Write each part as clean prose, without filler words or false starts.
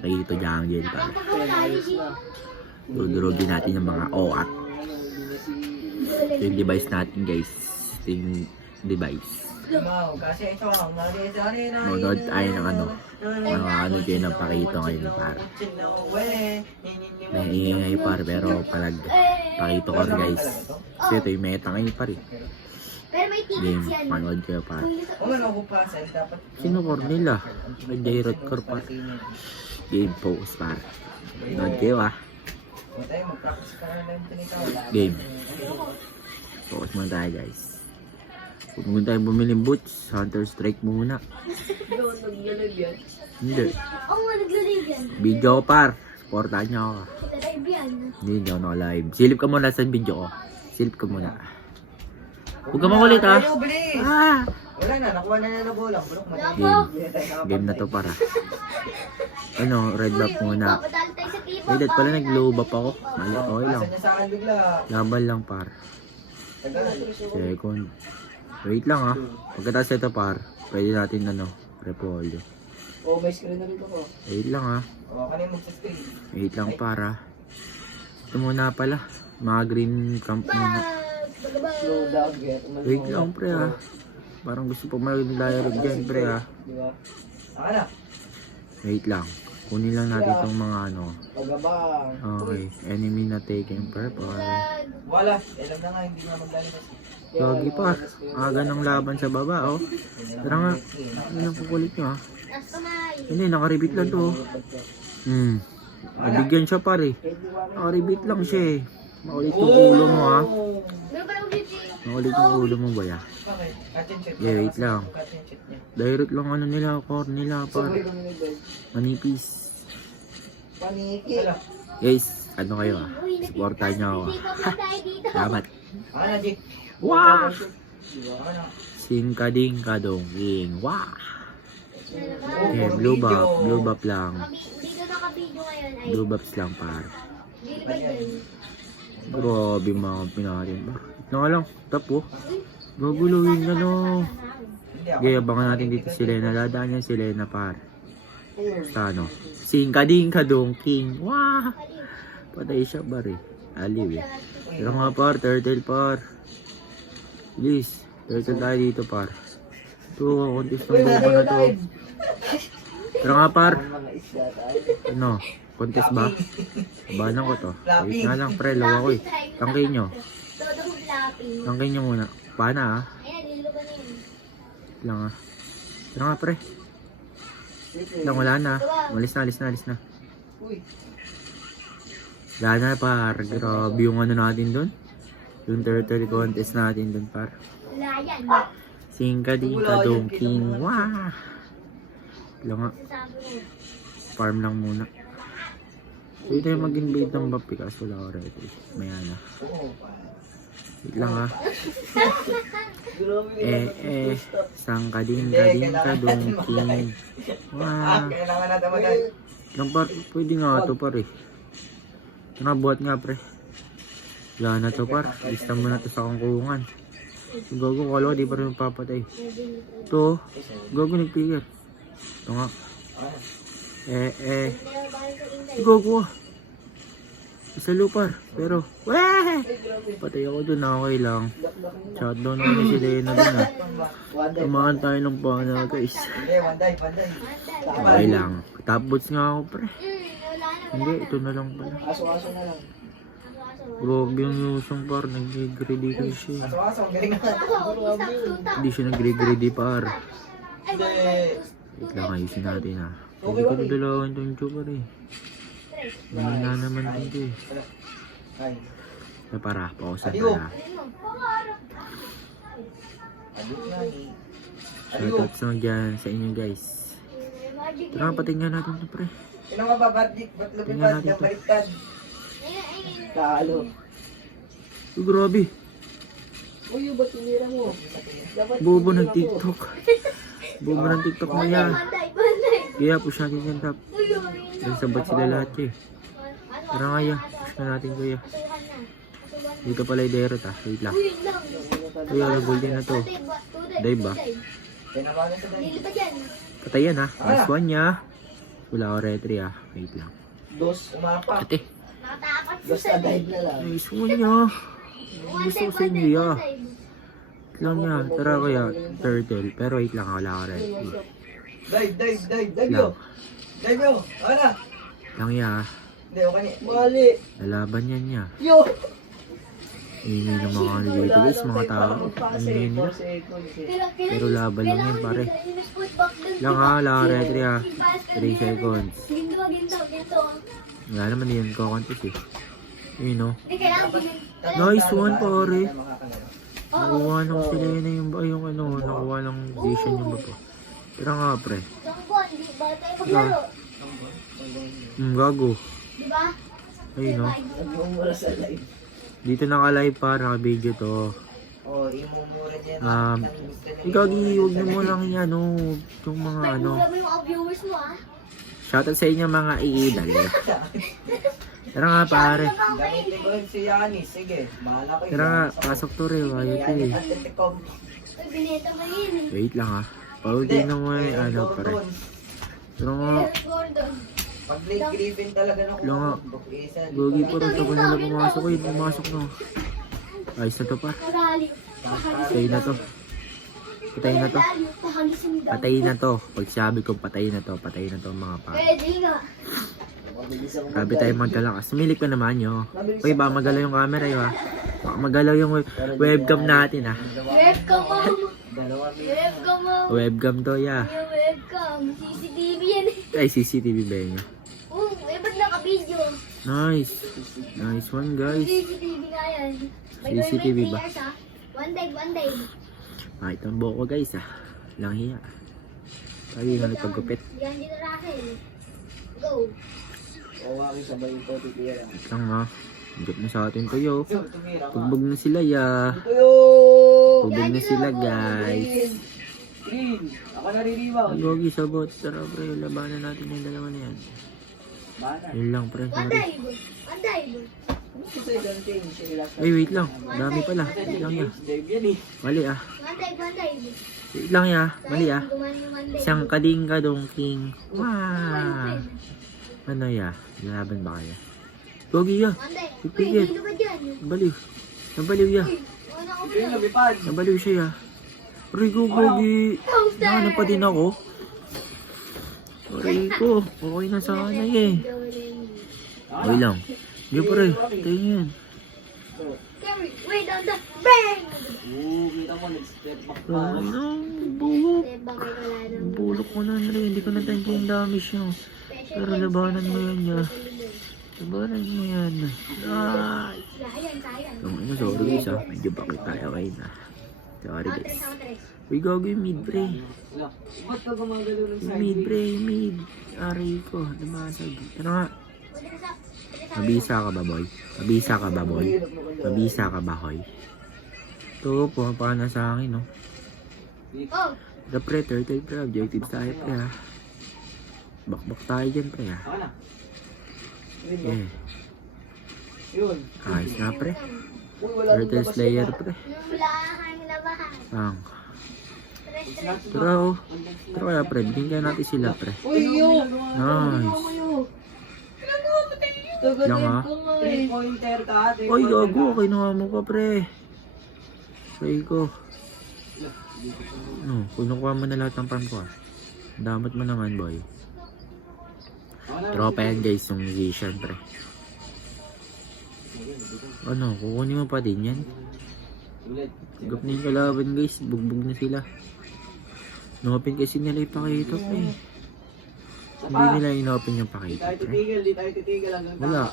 Pakito jungle pa. Dudurugin natin yung mga OAT. Ito yung device natin guys. Ito yung device. Nunod tayo ng ano dyan ang pakito ngayon para. May ingay par pero palag pakito ko guys. Kasi ito yung meta ngayon par eh. Game, manood kayo par. Sino Cornel ah? May Jairot Cor par. Game focus par. Manood kayo ah. Game. Focus muna tayo guys. Huwag muna tayo bumili boots. Hunter Strike muna. Hindi. Video ko par. Supportahan niyo ako. Hindi ako naka-live. Silip ka muna sa video ko. Silip ka muna. Huwag ka makulit ha. Wala na, nakuha na na bola. Game na to para. Ano, red buff muna. Wait, pala nag-low buff ako. Mali, okay lang. Laban lang par. Second. Wait lang ha. Pagkatapos ito par, pwede natin repolyo. Oh, may screen na rin ako. Wait lang ha. Kanina mag-screen. Wait lang para. Ito muna pala. Mga green camp muna. Slow down, get. Wait lang pre ha. Parang gusto pa mag-layer dyan pre ha. Diba? Akala. Wait lang. Kunin lang natin itong mga Pagabang. Okay. Enemy na taken purple. Wala. Alam na nga, hindi na maglalabas. Lagi pa. Aga ng laban sa baba oh. Tara nga. Ano lang kukulit nyo ha. Hindi, nakaribit lang to. Nabigyan siya pare. Nakaribit lang siya eh. Maulit yung ulo mo ha. Maulit yung ulo mo ba ya? Yeah, wait lang. Direct lang nila, core nila par. Manipis. Paniki. Guys, ano kayo ah? Supportahan nyo ako. Salamat. Wah! Singkading kadonging. Wah! Okay, blue buff lang. Blue buffs lang par. Grabe mga pinarin ba? Ito nga lang, tap oh. Gagulawin na no. Okay, abangan natin dito si Lena. Ladaan niya si Lena par. Sa ano? Singkading kadongking. Wah! Patay siya bar eh. Aliw eh. Pero nga par, turtle par. Please, turtle tayo dito par. Ito, contest ng boba na to. Pero nga par. Ano? Contest ba? Abangan ko to. Wait nga lang pre, lawa ko eh. Tangkay nyo. Tangkay nyo muna. Paana ah. Lang ah. Pero nga pre. Lang wala na. Alis na. Wala na par. Grabe yung ano natin dun. Yung turtle contest natin dun par. Singkading kadongking. Wah! Lang nga. Farm lang muna. Pwede tayo mag-invade ng buff kasi wala already. Maya na. Wait lang ha. Sangkading kadongking. Wah! Lang par, pwede nga ito par eh. Buhat nga pre. Wala na to par. Lista mo na to sa kangkungan. Gago, kala ko di pa rin papatay. Ito. Gago nag-figure. Ito nga. Gago ah. Isa lupar. Pero, weh! Patay ako dun. Okay lang. Shutdown ako ni si Lena dun ah. Tamahan tayo ng pana guys. Okay lang. Top boots nga ako pre. Hindi, ito na lang pala. Aso-aso na lang. Grabe yung usong par. Nag-greedy ko siya. Hindi siya nag-greedy par. Wait lang, ayusin natin ah. Hindi ko nadalawan itong chupar eh. Mahina naman dito eh. Para, pausan pala. Shoutouts naman dyan sa inyo guys. Tara, patingnan natin ito pre. Sino nga ba? Ba't lumipad niya baliktad? Talo. Grabe. Uy, ba't tinira mo? Bobo ng TikTok. Bobo ng TikTok mo yan. Kaya push natin yung top. Nagsabat sila lahat eh. Tara nga ya. Push na natin kuya. Dito pala yung derot ah. Wait lang. Uy, ala golden na to. Dive ba? Patay yan ah. Last one niya. Wala ako retry ah. Wait lang. Dos, umapa. Ate. Nakatapat Dos na dive na lang. Nice one niya. Gusto ko sa inyo ya. Wait lang niya. Tara kaya. Turtle. Pero wait lang. Wala ako retry. Dive yo. Dive yo. Wala. Lang ya. Hindi, okay niya. Mali. Lalaban yan niya. Yo. Ingay ng mga ano dito guys. Mga tao. Ingay nila. Pero laban lang yan pare. Lang ha. Wala ako retry ha. 3 seconds. Ginto. Wala naman yun. Kukontis eh. Yun no. Hindi kailangan. Nice one pare. Nakuha ng sila yun yung ano. Nakuha ng vision yung baba. Tira nga pre. Tangbuan, di ba tayo maglaro? Gago. Di ba? Ayun no. Nag-uumura sa live. Dito naka-live pa. Naka-video to. Oh, imumura niya Gagi, huwag mo lang yan, no. Yung mga ano. Mura mo yung mga viewers mo ah. Shoutout sa inyo mga iidal. Tara nga pare. Gamitin ko rin si Yanis. Sige, bahala ko. Tara nga, pasok to rin. Ayot eh. Uy, bineta mo yun eh. Wait lang ha. Paudin na mo eh, ano pare. Tara nga. Gordon. Pag Blake Griffin talaga na Lang nga. Bukisan. Gogi pa rin. Tapos nila pumasok eh. Pumasok na. Ayos na to pa. Karali. Patay na to. Patay na to. Patay na to. Pag sabi ko patay na to mga pare. Pwede nga. Grabe tayo magkalakas. Sumilip ka naman yo. Uy, baka magalaw yung camera yo ha. Baka magalaw yung webcam natin ha. Webcam mo. Dalawa Webcam mo. Webcam to ya. Yung webcam. CCTV yan eh. Ay, CCTV ba yun? Eh, ba't naka-video? Nice. Nice one guys. CCTV nga yan. CCTV ba? Players, ah. One dive. Makita ang buhok ko guys ah. Lang hiya. Tayo nga nagpagupit. Yan din na Rachel. Go. Wawaki sabay ito, titira. Wait lang ha. Higap na sa atin to yo. Yo, tumira ka. Tugbog na sila ya. Tuyo! Tugbog na sila guys. Green! Ako nariribaw. Gogi sabot. Tara pre, labanan natin yung dalawa na yan. Bana. Yun lang pre. One Sorry. dive. Second thing, sila. Ay wait lang. Dami pala. Wait lang ya. Dave yan eh. Mali ah. One dive. Wait lang ya. Mali ah. Gumawa yung one dive. Isang kading-kadongking. Wow. Ano ya? Laban ba kaya? Gogi ya. One dive. Uy, Pipigil. dito ba dyan? Nabaliw. Nabaliw ya. Uy, wala ko Ito yung ba? nabipad. Nabaliw siya ya. Rico, Gogi. Nahanap pa din ako. Rico. Okay na sana eh. Okay lang. Hindi pa rin. Tayo yan. Carry, wait on the bang! Oo, kita mo, nag-step back pa. Ay no. Bulok. Bakit wala nang Bulok ko na rin. Hindi ko na tank yung damage nyo. Pero labanan mo yan ya. Labanan mo yan. Ay. Sayang. Ang ina, sorry guys ah. Medyo bakit tayo kayo na. Sorry guys. Soundtrack. Uy, gago yung mid pre. Wala. Ba't ka gumagalo ng side? Mid pre, mid. Aray ko. Namasag. Ano nga? Mabisa ka ba boy? Mabisa ka ba boy? Mabisa ka ba hoy? Ito, pumapana sa akin no. Oh, The pre, turtle pre. Objective tayo pre ha. Bakbak tayo dyan pre ha. Ako na. Green ba? Yeah. Yun. Ayos nga pre. Uy, wala nang Turtle labas slayer yun, pre. yung lahan labahan. Ang. Stress. Tara oh. Tara kaya pre. Bigyan kaya natin sila pre. Uy, yun! Nice. Tagal Lang, ha? 3-pointer ka. Oy, gago. Kinuha mo pa pre. Say ko. No, kinukuha mo na lahat ng farm ko ah. Damat mo naman boy. Tropa yan guys, yung musician pre. Ano, kukunin mo pa din yan. Gap na yung kalaban guys, bugbog na sila. Inopen kasi nila ipakita pre. Hindi nila inopen yung Di pakita tayo pre. titigil hanggang Wala.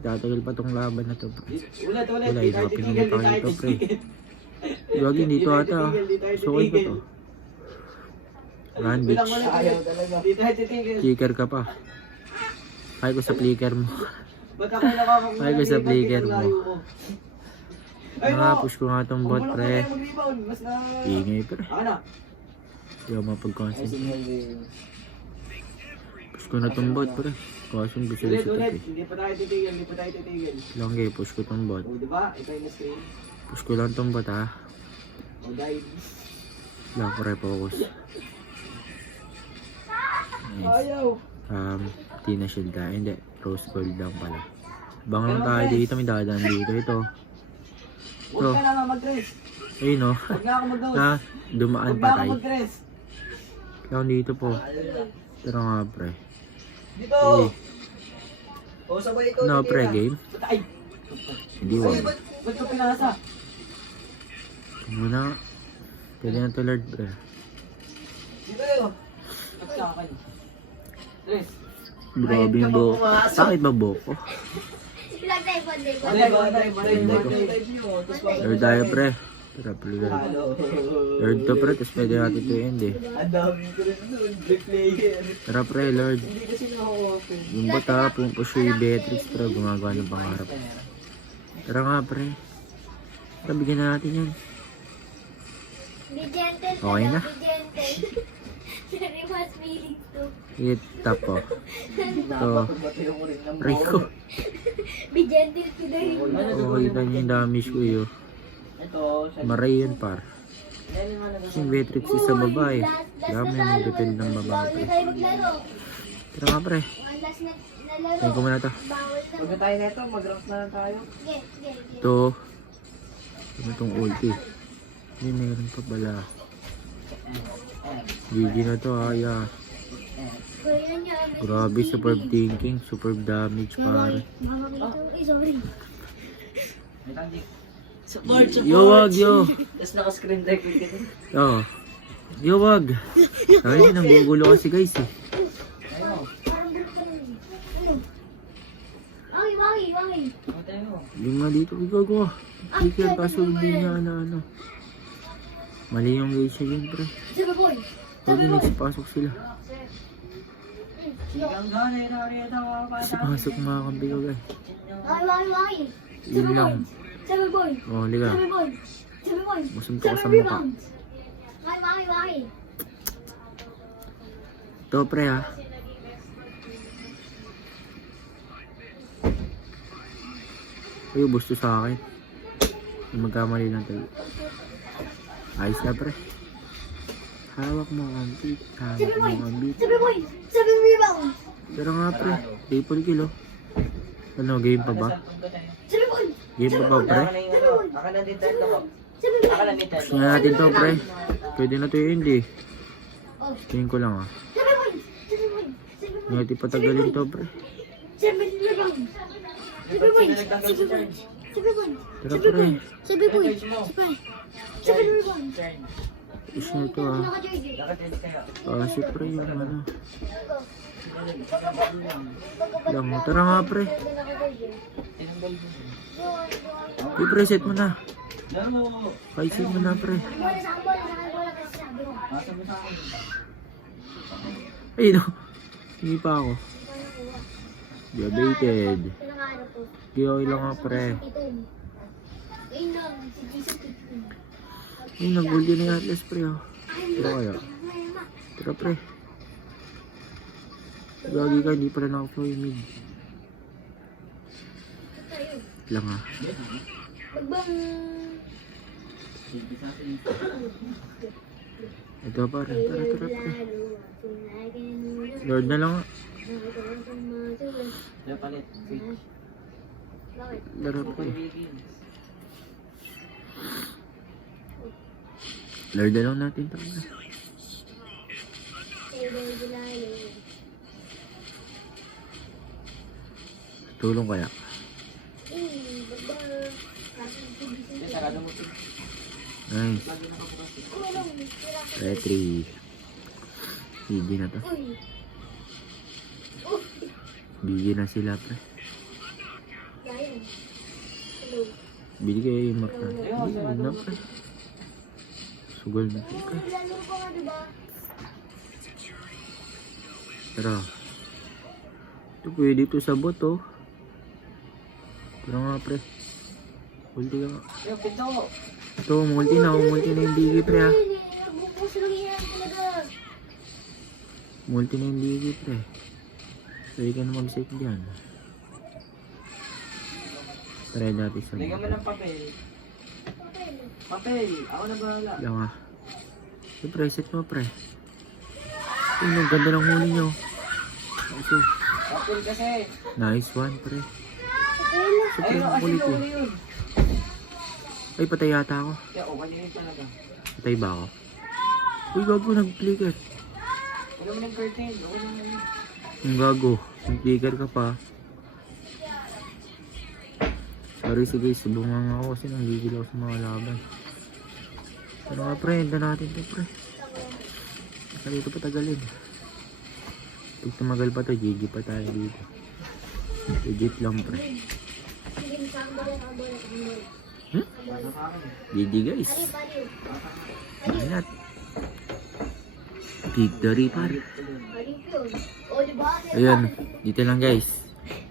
Tatagal pa tong laban na to pre. Ulit, Wala, di tayo inopin titigil, nila pakita pre. Gagi dito ata ah. Sukay ba to? Run bitch. Ayaw talaga. Di tayo titigil. Flicker ka pa. Kaya ko sa flicker mo. Ba't ako nakakakuha? Ay, gusto flicker mo. Ay, Push ko nga tong bot pre. Mag-rebound. Mas na... Ingay pre. Ako na. Hindi ako mapag-concentrate. Push ko na tong bot pre. Kasi gusto Ulit, sa ulit. eh. Hindi pa tayo titigil. Lang kayo, push ko tong bot. O, diba? Ito yung screen. Push ko lang tong bot ha. O, dive. Lang pre, focus. Nice. Ayaw. Tina Shield tayo. Hindi. Rose Gold lang pala. Bangang tayo dito. May dadaan dito. Ito. Huwag ka na nga mag-rest. Ayun o. Huwag na ako mag-rest. Na, dumaan Huwag na ako patay. mag-rest. Lang dito po. Tara nga pre. Dito! Uy. O, sabay ito. No pre game? Ay! Hindi Ay, wala. ba't ka pinasa? Muna. Pwede na to Lord pre. Dito yun. At sa akin. Rest. Grabe yung buhok. Sakit ba buhok ko? Ilang tayo, bonday, Lord tayo pre. Tara pre Lord. Lord to pre. Tapos pwede natin to end eh. Ang dami ko rin doon. Replay. Tara pre Lord. Hindi kasi nako-open. Yung bata, pumpus yung Beatrix pre. Gumagawa ng pangarap. Tara nga pre. Tara bigyan na natin yan. Be gentle. Okay na? Be gentle. Sorry, mas feelings to. Hit tap po. Ito. Batayo mo rin ng Rico. Be gentle to the hero. Okay, kita niyo yung damage ko yun. Ito. Maray yun par. Kasi yung Beatrix is sa babae. Kaya may mag-depend ng babae. Bawal na tayo maglaro. Tara nga pre. One last na laro. Tingin ko muna to. Bawal na. Huwag na tayo neto. Mag-rank na lang tayo. Sige, sige, sige. Ito. Ano itong ulti? Hindi, meron pa pala. GG na to yeah. Kaya niya. Grabe, superb thinking. Superb damage pare. Mama ko ito. Ay, sorry. May tanggik. Support, support. Yo wag yo. Tapos naka-screen record ka din. Yo wag. Ay, nanggugulo kasi guys eh. Ayun. Parang gulo ka naman. Ano? Wagi, wagi, wagi. Matay mo. Yung nga dito, ikaw ko. Speaker, kaso hindi niya ano. Mali yung guys siya yun pre. Sabi boy. Pag nagsipasok sila. Sigang gana, narito ako pa. Pasok mga kambigo guys. Wagi, wagi, wagi. Yun lang. Sabi boy. Oh, liga. Sabi boy. Sabi boy. Masunto ko sa Sabi mukha. rebound. Wagi, wagi, wagi. Ito pre ha. Ay, gusto sa akin. Yung magkamali lang tayo. Ayos na pre. Hawak mo ang beat. Hawak mo ang beat. Sabi boy. Sabi rebound. Pero nga pre, triple kill oh. Ano, game pa ba? Sabi boy. Game pa ba pre? Aka na dito ako. Sabi boy. Aka na dito. Gusto nga natin to pre. Pwede na to yung hindi. Oh. Tingin ko lang ah. Sabi boy. Sabi boy. Sabi boy. Ngayon patagalin to pre. Sabi rebound. Sabi boy. Sabi boy. Sabi boy. Tara pre. Sabi boy. Sabi. Sabi rebound. Gusto na to ah. Naka-jersey. Naka-change kayo. Kasi pre yung ano. Lang, tara nga pre. Tinanggal mo. I-preset mo na. Laro. Kaisin mo na pre. Bola sa akin, bola sa akin, bola kasi sabi ko. Asa mo sa akin. Ay no. Hindi pa ako. Diabeted. Pinakaano po. Di okay lang nga pre. Ito. Ayun lang, si Jesus Ito. Ay, nag-gold na yung Atlas pre oh. Tara kaya. Tara pre. Gagi ka, hindi pala na-flow yung mid. Lang ah. Pagbang... Ito pare, tara pre. Lord na lang ah. Kaya palit. Bakit? Laro pre. Lord na lang natin ito. Tulong kaya. Sarado mo. Nice. Retry. Easy na to. Bigyan na sila pre. Bili kayo yung mark na. Bili na pre. Sugal na pre. Tara. Ito pwede ito sa bot oh. Tara nga pre. Ulti ka nga. Yo, pito. Ito, multi na yung digi pre ha. Multi na yung digi pre. Pwede ka na mag-save dyan. Try natin sa Lagyan mo ng papel. Papel. Ako na bahala. lang ah. I-preset mo pre. Uy, ang ganda ng huli nyo. Ito. Apple kasi. Nice one, pre. Siyempre, Ayun, ang kasi kulit eh. huli yun. Ay, patay yata ako. Kaya, okay yun talaga. Patay ba ako? Uy, gago, nag-flicker. Wala mo ng curtain. Okay lang yun. Ang gago, nag-flicker ka pa. Sorry si guys, subungan ako kasi nanggigil ako sa mga laban. Ano nga pre, handa natin to pre. Baka dito patagalin. Pag tumagal pa to, GG pa tayo dito. Legit lang pre. GG guys. Ingat. Victory par. Ayan, dito lang guys.